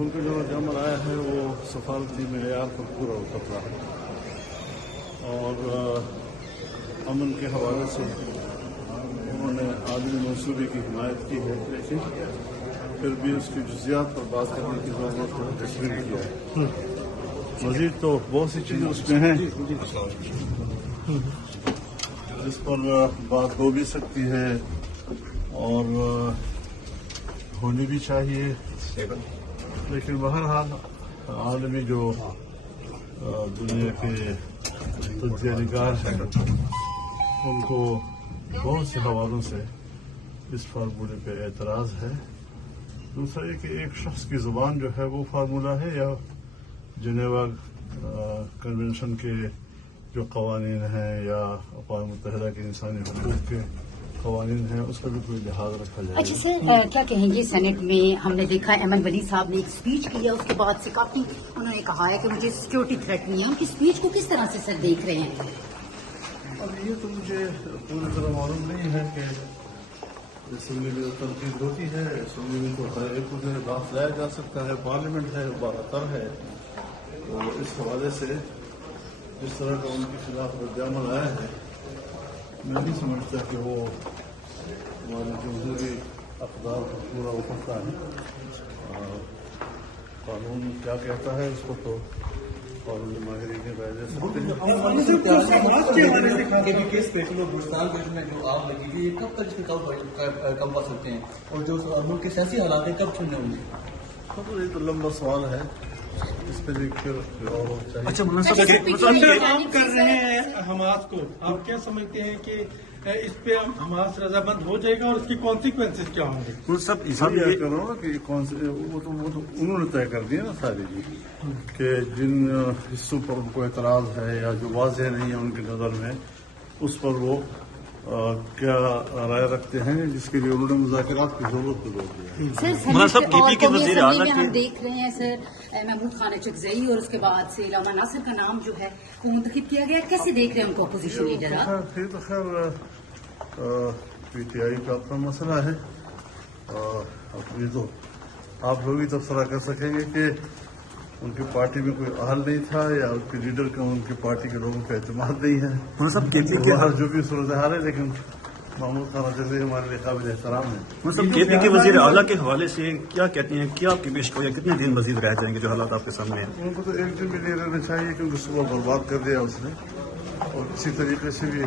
उनका जो रद्द-ए-अमल आया है वो सफारती मेयार पर पूरा उतरता है और अमन के हवाले से उन्होंने आदमी मंसूबे की हिमायत की है, लेकिन फिर भी उसकी जुज़ियात पर बात करने की ज़रूरत है, तस्वीर किया है। मज़ीद तो बहुत सी चीज़ें उसमें हैं जिस पर बात हो भी सकती है और होनी भी चाहिए, लेकिन बहरहाल आलमी जो दुनिया के तज्ज़ियानिगार हैं उनको बहुत से हवालों से इस फार्मूले पे एतराज़ है। दूसरा ये कि एक शख्स की ज़ुबान जो है वो फार्मूला है या जिनेवा कन्वेंशन के जो कवानीन हैं या अक़वाम मुत्तहिदा के इंसानी हकूक़ के कवानीन हैं उसका भी कोई लिहाज रखा जाए। अच्छा सर, क्या कहेंगे सेनेट में हमने देखा एमन वली साहब ने एक स्पीच की है, उसके बाद से काफ़ी उन्होंने कहा है कि मुझे सिक्योरिटी थ्रेट नहीं है। उनकी स्पीच को किस तरह से सर देख रहे हैं? अब ये तो मुझे पूरी तरह मालूम नहीं है कि असम्बली में तनकीद होती है, असम्बली में तो हर एक को बात लाया जा सकता है, पार्लियामेंट है, बारातर है, तो इस हवाले से जिस तरह का उनके खिलाफ रद्द-ए-अमल आया है मैं नहीं समझता कि वो हमारे जमहूरी अक़दार को पूरा उतरता है। कानून क्या कहता है उसको तो कानूनी माहिरीन की राय दे सकते हैं। जो आग लगी थी कब तक इसमें कम पा सकते हैं और जो मुल्क के सियासी हालात हैं कब छूने होंगे? तो ये तो लंबा सवाल है, इस पर भी फिर और चाहिए। अच्छा, काम कर रहे हैं हमास को, आप क्या समझते हैं कि इस पे हमास रजामंद हो जाएगा और उसकी कॉन्सिक्वेंसेज क्या होंगे? मैं ये कह रहा हूँ कि कौन से वो तो उन्होंने तय कर दिया ना सारी जी कि जिन हिस्सों पर उनको एतराज़ है या जो वाज़ेह नहीं है उनकी नज़र में उस पर वो क्या राय रखते हैं, जिसके लिए उन्होंने मुज़ाकरात की ज़रूरत को जोड़ दिया। सर सेनेट और कौमी असेंबली में हम देख रहे हैं सर महमूद खान चकज़ई और उसके बाद से इलामा नासिर का नाम जो है वो मुंतखब किया गया। कैसे देख रहे हैं उनको अपोजिशन लीडर? फिर तो खैर PTI का अपना मसला है, अब ये तो आप लोग ही तबसरा कर सकेंगे कि उनकी पार्टी में कोई अहल नहीं था या उनके लीडर का उनकी पार्टी के लोगों का एतमाद नहीं है। जो भी सूरत हाल है, लेकिन महमूद खान चकज़ई हमारे लिए काबिल एहतराम है। KP के वज़ीर आला के हवाले से क्या कहते हैं, क्या आपकी पेश को या कितने दिन मजीद रह जाएंगे जो हालात आपके सामने हैं? उनको तो एक दिन भी नहीं रहना चाहिए क्योंकि सुबह बर्बाद कर दिया उसने और किसी तरीके से भी